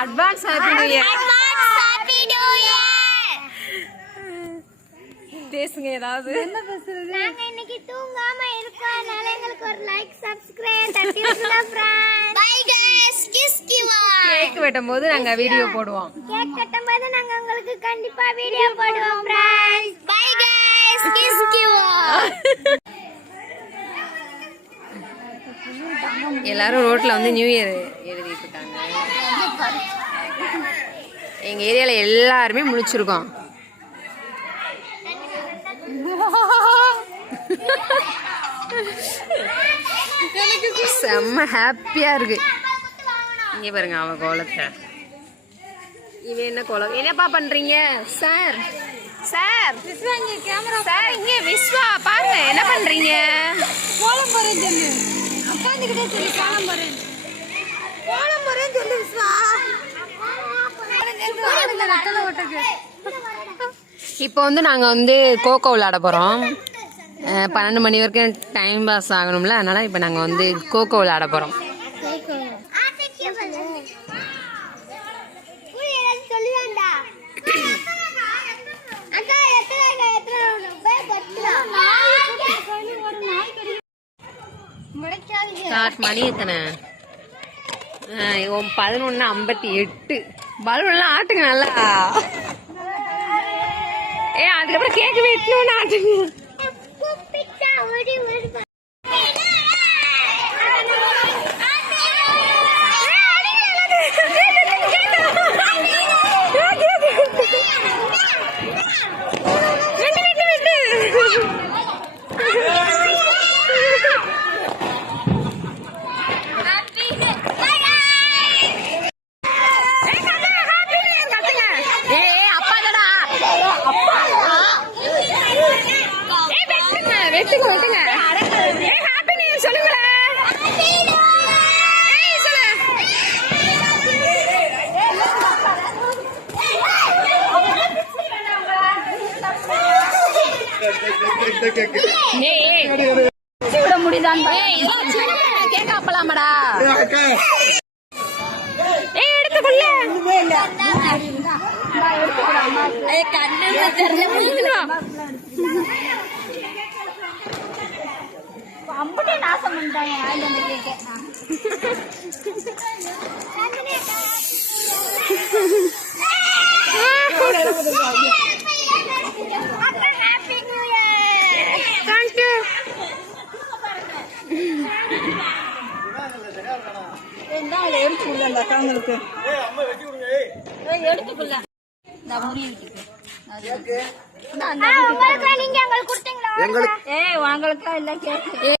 Advance happy new year. பேசுங்க ஏதாவது. என்ன பேசுறது? நாங்க இன்னைக்கு தூங்காம இருக்கோம். அதனால எங்களுக்கு ஒரு லைக் சப்ஸ்கிரைப் தட்டி விடுங்க फ्रेंड्स. Bye guys. கிஸ் கிவா. கேக் வெட்டும்போது நாங்க வீடியோ போடுவோம். கேக் வெட்டும்போது நாங்க உங்களுக்கு கண்டிப்பா வீடியோ போடுவோம் फ्रेंड्स. Bye guys. கிஸ் கிவா. எல்லாரும் ரோட்ல வந்து நியூ இயர் எழுதிட்டு இருக்காங்க. எங்க ஏரியால எல்லாருமே முழிச்சிருக்கோம். செம்ம ஹாப்பியா இருக்கு. இங்க பாருங்க அவ கோலத்தை. இவ என்ன கோலம்? என்னப்பா பண்றீங்க சார்? சார் சார் இங்க விஸ்வா பாருங்க என்ன பண்றீங்க? கோலம் போறேன் சொல்லு. உட்கார்ந்துக்கிட்டே சொல்லி கோலம் போறேன். கோலம் போறேன் சொல்லு விஸ்வா. இப்போ வந்து நாங்க வந்து கோகோ விளையாட போறோம். 12 மணி வரைக்கும் டைம் பாஸ் ஆகணும்ல, அதனால இப்போ நாங்க வந்து கோகோ விளையாட போறோம். மணி எத்தனை? 11:58. பலூன்லாம் ஆட்டுங்க நல்லா. அதுக்கப்புறம் கேக்கு வெட்டணும்னு ஆட்டுங்க. வெட்டுங்க வெட்டுங்க. ஹாப்பி நியூ இயர் சொல்லுங்களே. கேட்க அப்பலாமடா. எடுத்துக்கொள்ள அம்புட்டே நாசம் பண்ணிட்டாங்க. வாயில அந்த கேக்க happy new year. Thank you. என்னடா எடுத்துக்குள்ள அந்த அக்காங்களுக்கு. எடுத்துக்குள்ள இந்த முடி எடுத்துக்கு. உங்களுக்கு நீங்க உங்களுக்கு கொடுத்தீங்களா? உங்களுக்கு உங்களுக்கு இல்ல கேக்கு.